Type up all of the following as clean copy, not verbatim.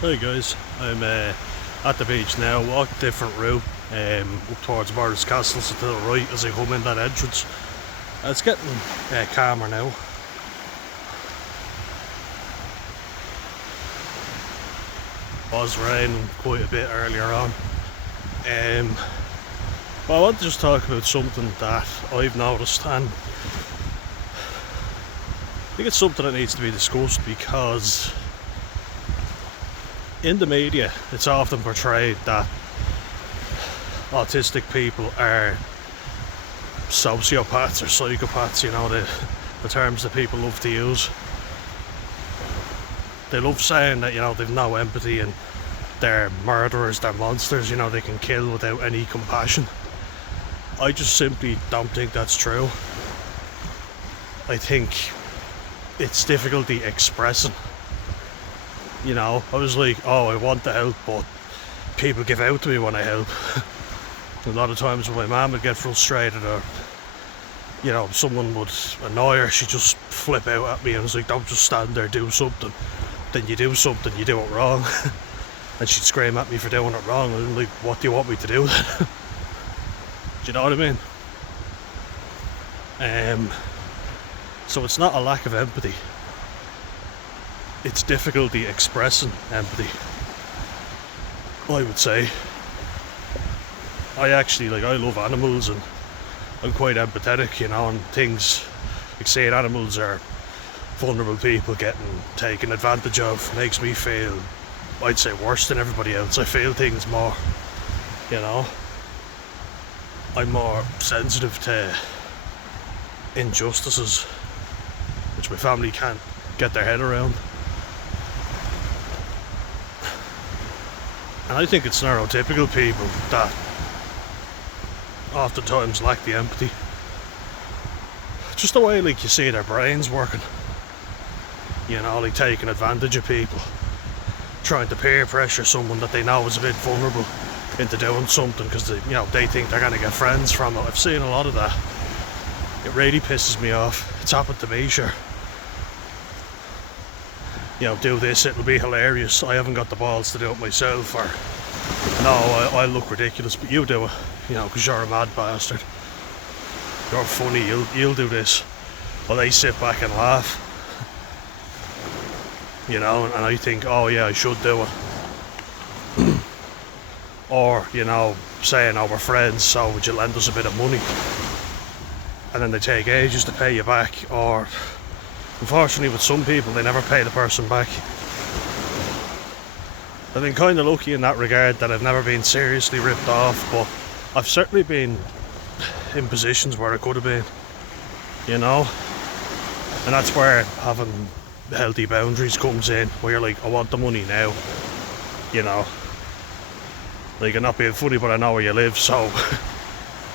Hey guys, I'm at the beach now. Walk a different route up towards Morris Castle, so to the right as I come in that entrance. It's getting calmer now. It was raining quite a bit earlier on. But I want to just talk about something that I've noticed, and I think it's something that needs to be discussed because in the media it's often portrayed that autistic people are sociopaths or psychopaths, the terms that people love to use. They love saying that, they've no empathy and they're murderers, they're monsters, they can kill without any compassion. I just simply don't think that's true. I think it's difficulty expressing. I was like, oh, I want to help, but people give out to me when I help. A lot of times when my mum would get frustrated or, someone would annoy her, she'd just flip out at me and was like, don't just stand there, do something. Then you do something, you do it wrong. And she'd scream at me for doing it wrong. And I'm like, what do you want me to do then? Do you know what I mean? So it's not a lack of empathy. It's difficulty expressing empathy, I would say. I love animals and I'm quite empathetic, and things like seeing animals or vulnerable people getting taken advantage of makes me feel, I'd say, worse than everybody else. I feel things more, I'm more sensitive to injustices which my family can't get their head around. And I think it's neurotypical people that oftentimes lack the empathy. Just the way, you see their brains working. Like taking advantage of people. Trying to peer pressure someone that they know is a bit vulnerable into doing something because they think they're going to get friends from it. I've seen a lot of that. It really pisses me off. It's happened to me, sure. Do this, it'll be hilarious. I haven't got the balls to do it myself, or no, I look ridiculous, but you do it, because you're a mad bastard. You're funny, you'll do this. Well, they sit back and laugh, and I think, oh yeah, I should do it. Or, saying, oh, we're friends, so would you lend us a bit of money? And then they take ages to pay you back, or unfortunately with some people they never pay the person back. I've been kind of lucky in that regard that I've never been seriously ripped off, but I've certainly been in positions where I could have been, and that's where having healthy boundaries comes in, where you're like, I want the money now, I'm not being funny, but I know where you live, so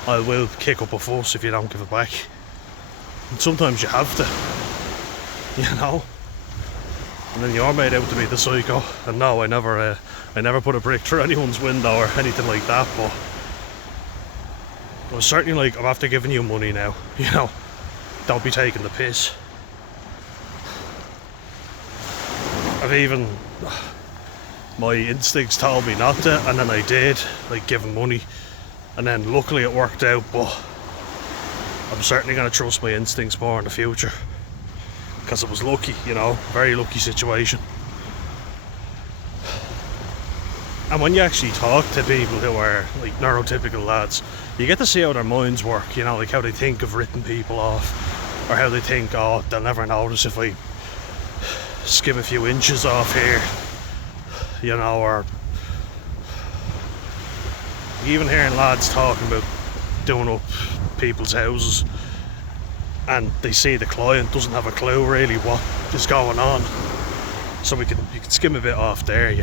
I will kick up a fuss if you don't give it back. And sometimes you have to, and then you're made out to be the psycho. And no, I never put a brick through anyone's window or anything like that, but I was certainly like, I'm after giving you money now, don't be taking the piss. My instincts told me not to, and then I did, give him money, and then luckily it worked out, but I'm certainly going to trust my instincts more in the future. Because it was lucky, very lucky situation. And when you actually talk to people who are neurotypical lads, you get to see how their minds work, how they think of ripping people off, or how they think, oh, they'll never notice if I skim a few inches off here, or even hearing lads talking about doing up people's houses, and they see the client doesn't have a clue really what is going on, so you can skim a bit off there,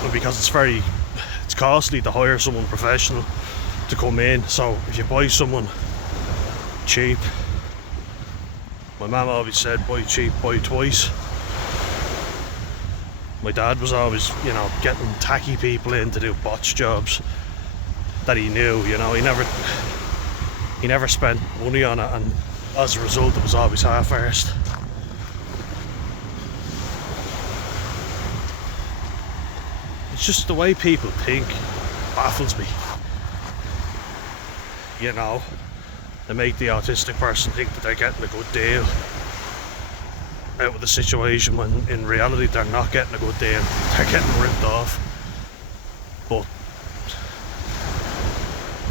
but because it's costly to hire someone professional to come in, so if you buy someone cheap, my mum always said, buy cheap, buy twice. My dad was always, getting tacky people in to do botch jobs that he knew, he never spent money on it, and as a result it was always half-arsed. It's just the way people think baffles me. You know, they make the autistic person think that they're getting a good deal out of the situation when in reality they're not getting a good deal. They're getting ripped off. But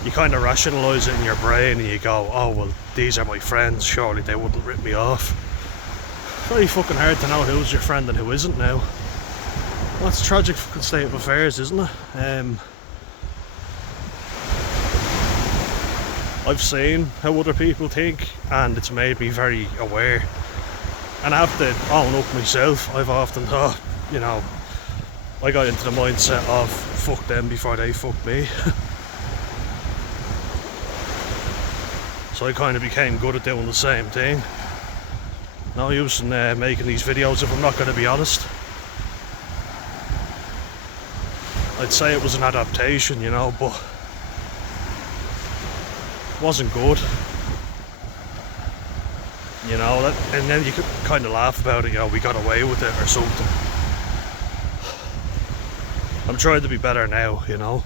you kind of rationalise it in your brain and you go, oh well, these are my friends, surely they wouldn't rip me off. Very fucking hard to know who's your friend and who isn't now. Well, that's a tragic fucking state of affairs, isn't it? I've seen how other people think and it's made me very aware. And I have to own up myself. I've often thought, you know, I got into the mindset of fuck them before they fuck me. So I kind of became good at doing the same thing. No use in making these videos if I'm not going to be honest. I'd say it was an adaptation, you know, but it wasn't good. You know, and then you could kind of laugh about it, you know, we got away with it or something. I'm trying to be better now, you know.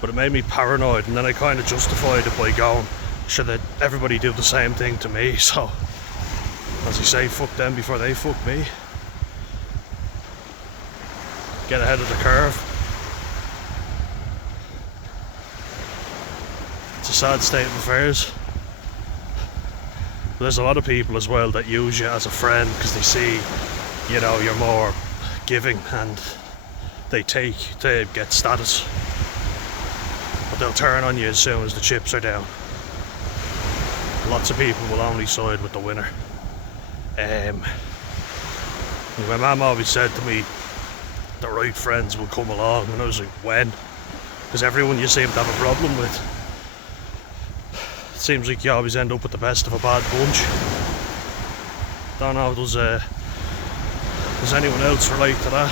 But it made me paranoid, and then I kind of justified it by going, should everybody do the same thing to me? So, as you say, fuck them before they fuck me. Get ahead of the curve. It's a sad state of affairs. But there's a lot of people as well that use you as a friend because they see, you know, you're more giving and they get status. But they'll turn on you as soon as the chips are down. Lots of people will only side with the winner. My mum always said to me, the right friends will come along, and I was like, when? Because everyone you seem to have a problem with. It seems like you always end up with the best of a bad bunch. Don't know, does anyone else relate to that?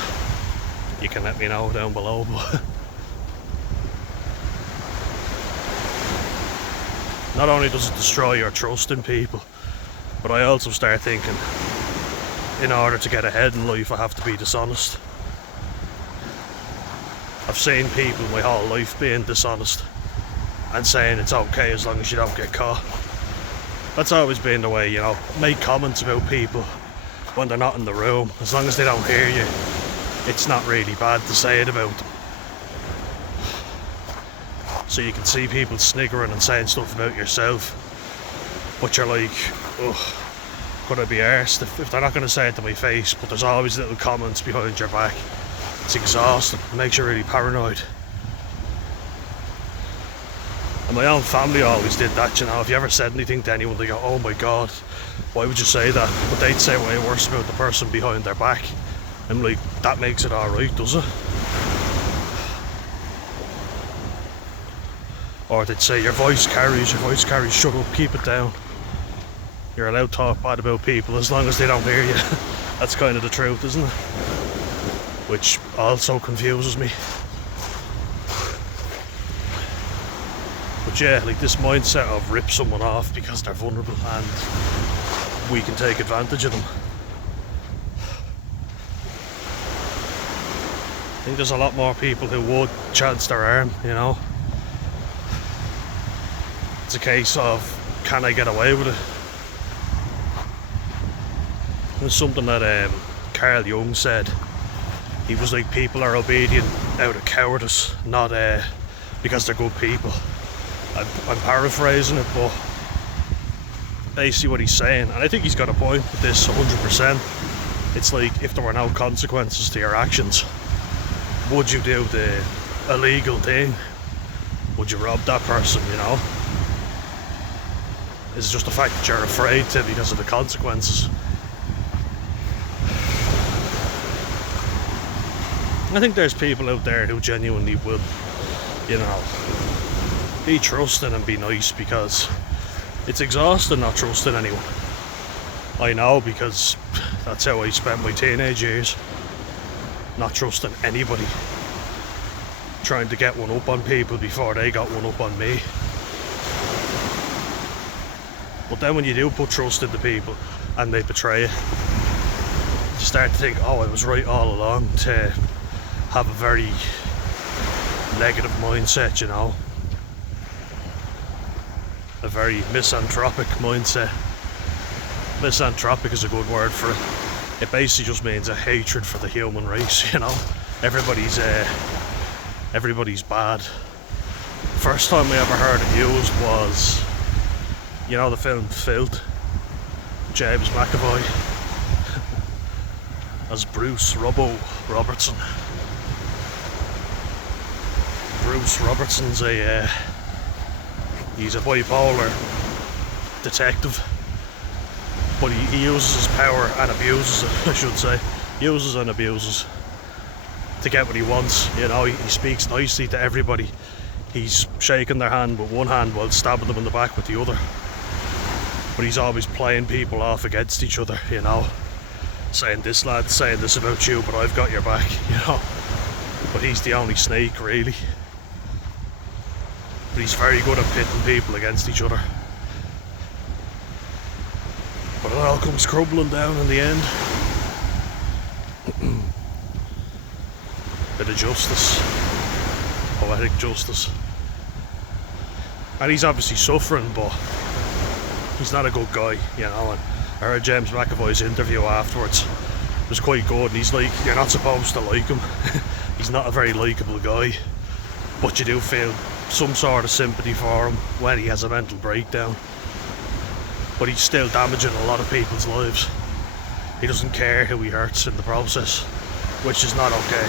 You can let me know down below. Not only does it destroy your trust in people, but I also start thinking, in order to get ahead in life I have to be dishonest. I've seen people my whole life being dishonest and saying it's okay as long as you don't get caught. That's always been the way, you know, make comments about people when they're not in the room. As long as they don't hear you, it's not really bad to say it about them. So you can see people sniggering and saying stuff about yourself, but you're like, ugh, could I be arsed if they're not going to say it to my face? But there's always little comments behind your back. It's exhausting, it makes you really paranoid. And my own family always did that, you know. If you ever said anything to anyone, they go, oh my god, why would you say that? But they'd say way worse about the person behind their back. I'm like, that makes it alright, does it? Or they'd say, your voice carries, shut up, keep it down. You're allowed to talk bad about people as long as they don't hear you. That's kind of the truth, isn't it? Which also confuses me. But yeah, like this mindset of rip someone off because they're vulnerable and we can take advantage of them. I think there's a lot more people who would chance their arm, you know. It's a case of, can I get away with it? There's something that Carl Jung said. He was like, people are obedient out of cowardice, not because they're good people. I'm paraphrasing it, but basically what he's saying, and I think he's got a point with this 100%. It's like, if there were no consequences to your actions, would you do the illegal thing? Would you rob that person, you know? It's just the fact that you're afraid to because of the consequences. I think there's people out there who genuinely will, you know, be trusting and be nice, because it's exhausting not trusting anyone. I know, because that's how I spent my teenage years. Not trusting anybody. Trying to get one up on people before they got one up on me. But then when you do put trust into people and they betray it, you start to think, oh, I was right all along to have a very negative mindset, you know. A very misanthropic mindset. Misanthropic is a good word for it. It basically just means a hatred for the human race, you know. Everybody's bad. First time I ever heard it used was, you know, the film Filth, James McAvoy as Bruce Robertson. Bruce Robertson's he's a bipolar detective, but he uses his power and abuses it, I should say. Uses and abuses to get what he wants, you know. He speaks nicely to everybody. He's shaking their hand with one hand while stabbing them in the back with the other. But he's always playing people off against each other, you know. Saying this lad's saying this about you, but I've got your back, you know. But he's the only snake, really. But he's very good at pitting people against each other. But it all comes crumbling down in the end. Bit of justice. Poetic justice. And he's obviously suffering, but he's not a good guy, you know. And I heard James McAvoy's interview afterwards. It was quite good, and he's like, you're not supposed to like him. He's not a very likeable guy, but you do feel some sort of sympathy for him when he has a mental breakdown. But he's still damaging a lot of people's lives. He doesn't care who he hurts in the process, which is not okay.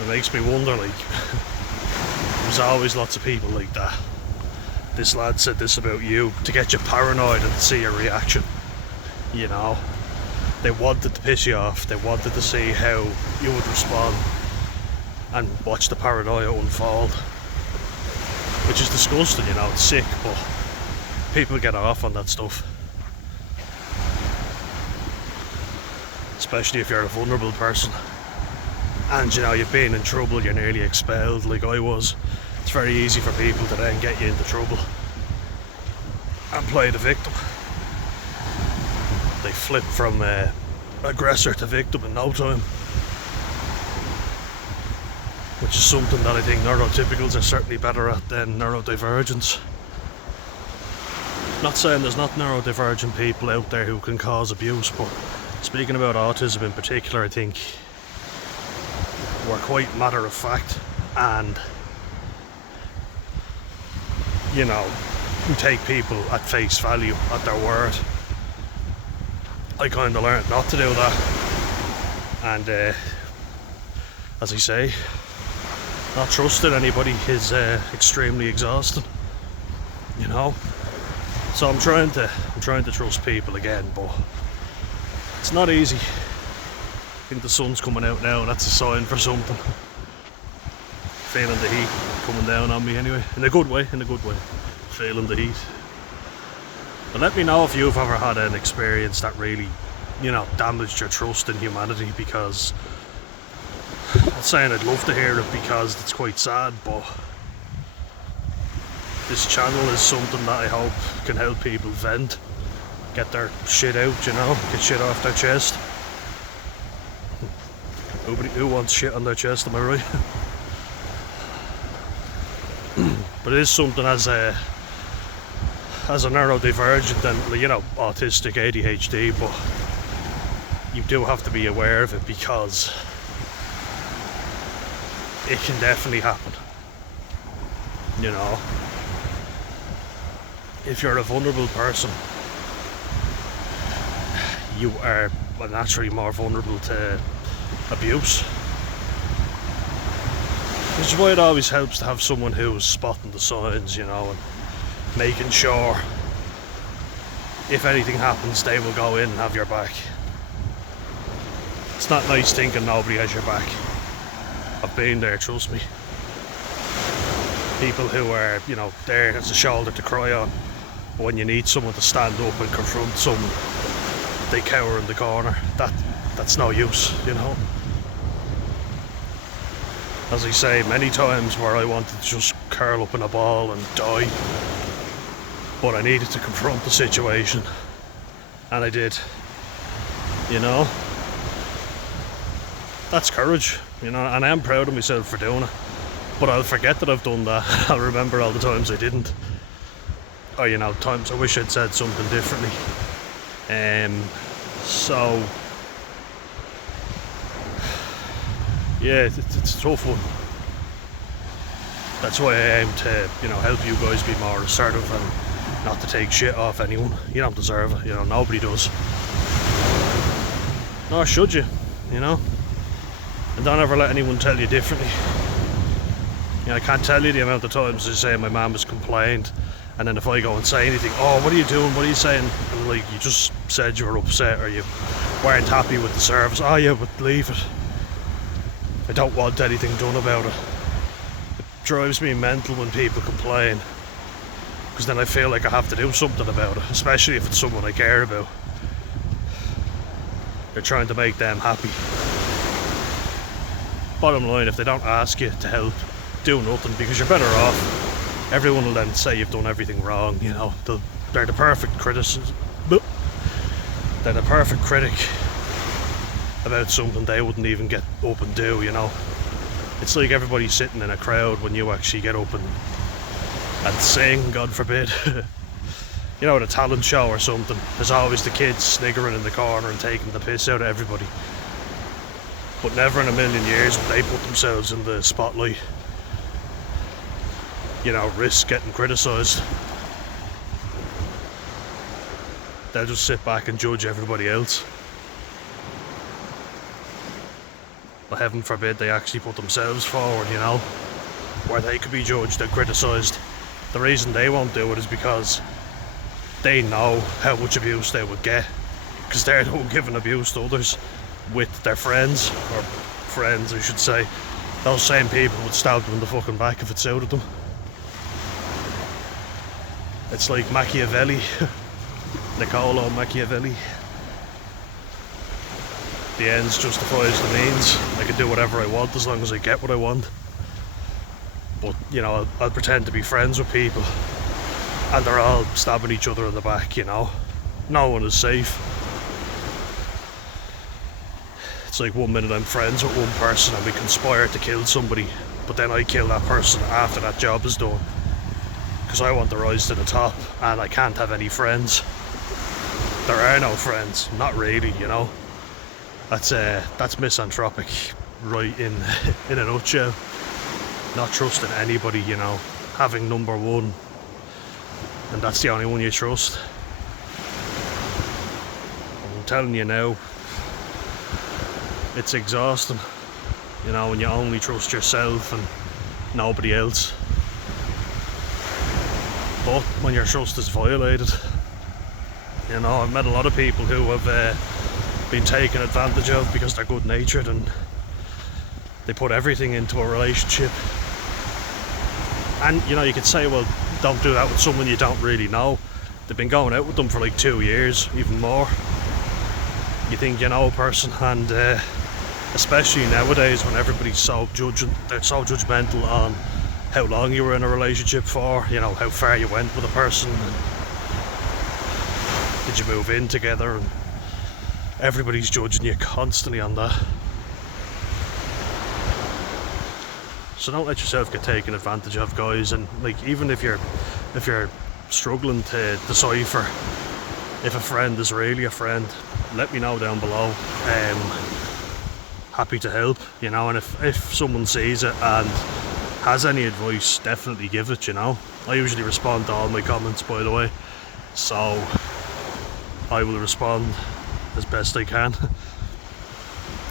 It makes me wonder, like, there's always lots of people like that. This lad said this about you to get you paranoid and to see your reaction, you know. They wanted to piss you off, they wanted to see how you would respond and watch the paranoia unfold, which is disgusting, you know. It's sick, but people get off on that stuff, especially if you're a vulnerable person and, you know, you've been in trouble, you're nearly expelled like I was. It's very easy for people to then get you into trouble and play the victim. They flip from aggressor to victim in no time, which is something that I think neurotypicals are certainly better at than neurodivergents. Not saying there's not neurodivergent people out there who can cause abuse, but speaking about autism in particular, I think we're quite matter of fact, and, you know, we take people at face value, at their word. I kind of learned not to do that, and as I say, not trusting anybody is extremely exhausting, you know. So I'm trying to trust people again, but it's not easy. I think the sun's coming out now, and that's a sign for something. Feeling the heat coming down on me anyway, in a good way, feeling the heat. But let me know if you've ever had an experience that really, you know, damaged your trust in humanity, because I'm not saying I'd love to hear it because it's quite sad, but this channel is something that I hope can help people vent, get their shit out, you know, get shit off their chest. Nobody who wants shit on their chest, am I right? But it is something as a neurodivergent and, you know, autistic, ADHD, but you do have to be aware of it because it can definitely happen, you know. If you're a vulnerable person, you are naturally more vulnerable to abuse, which is why it always helps to have someone who's spotting the signs, you know, and making sure if anything happens they will go in and have your back. It's not nice thinking nobody has your back. I've been there, trust me. People who are, you know, there as a shoulder to cry on, but when you need someone to stand up and confront someone, they cower in the corner. That's no use, you know. As I say, many times where I wanted to just curl up in a ball and die, but I needed to confront the situation, and I did. You know, that's courage, you know, and I am proud of myself for doing it. But I'll forget that I've done that. I'll remember all the times I didn't, or you know, times I wish I'd said something differently. So yeah, it's a tough one. That's why I aim to, you know, help you guys be more assertive and not to take shit off anyone. You don't deserve it, you know, nobody does. Nor should you, you know. And don't ever let anyone tell you differently. You know, I can't tell you the amount of times I say my mum has complained, and then if I go and say anything, oh, what are you doing, what are you saying? And like, you just said you were upset or you weren't happy with the service. Oh yeah, but leave it. I don't want anything done about it. It drives me mental when people complain, because then I feel like I have to do something about it, especially if it's someone I care about. They're trying to make them happy. Bottom line, if they don't ask you to help, do nothing, because you're better off. Everyone will then say you've done everything wrong, you know. They're the perfect criticism. They're the perfect critic about something they wouldn't even get up and do, you know. It's like everybody sitting in a crowd when you actually get up and sing, God forbid. You know, at a talent show or something, there's always the kids sniggering in the corner and taking the piss out of everybody. But never in a million years would they put themselves in the spotlight, you know, risk getting criticised. They'll just sit back and judge everybody else. But heaven forbid they actually put themselves forward, you know, where they could be judged and criticised. The reason they won't do it is because they know how much abuse they would get, because they're the one giving abuse to others with their friends, or friends I should say. Those same people would stab them in the fucking back if it suited them. It's like Machiavelli, Niccolo Machiavelli. The ends justifies the means. I can do whatever I want as long as I get what I want. But, you know, I'll pretend to be friends with people and they're all stabbing each other in the back, you know. No one is safe. It's like one minute I'm friends with one person and we conspire to kill somebody, but then I kill that person after that job is done, because I want to rise to the top and I can't have any friends. There are no friends, not really, you know. That's misanthropic, right in a nutshell. Not trusting anybody, you know, having number one, and that's the only one you trust. I'm telling you now, it's exhausting, you know, when you only trust yourself and nobody else. But when your trust is violated, you know, I've met a lot of people who have been taken advantage of because they're good natured and they put everything into a relationship. And you know, you could say, well, don't do that with someone you don't really know. They've been going out with them for like 2 years, even more. You think you know a person, and especially nowadays when everybody's so judgmental on how long you were in a relationship for, you know, how far you went with a person, and did you move in together, and everybody's judging you constantly on that. So don't let yourself get taken advantage of, guys. And like, even if you're struggling to decipher if a friend is really a friend, let me know down below. Happy to help, you know. And if someone sees it and has any advice, definitely give it, you know. I usually respond to all my comments, by the way, so I will respond as best I can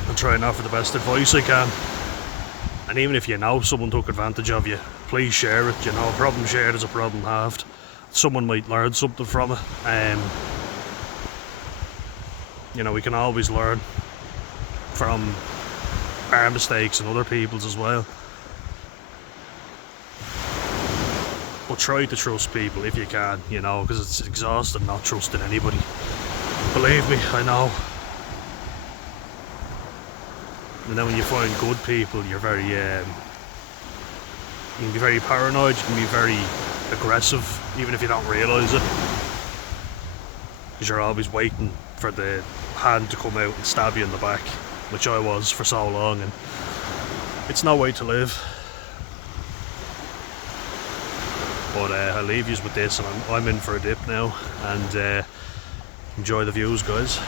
and try and offer the best advice I can. And even if you know someone took advantage of you, please share it, you know. A problem shared is a problem halved. Someone might learn something from it. You know, we can always learn from our mistakes and other people's as well. But try to trust people if you can, you know, because it's exhausting not trusting anybody. Believe me, I know. And then when you find good people, you're very, you can be very paranoid, you can be very aggressive, even if you don't realise it. Because you're always waiting for the hand to come out and stab you in the back, which I was for so long, and it's no way to live. But I'll leave you with this, and I'm in for a dip now, and enjoy the views, guys.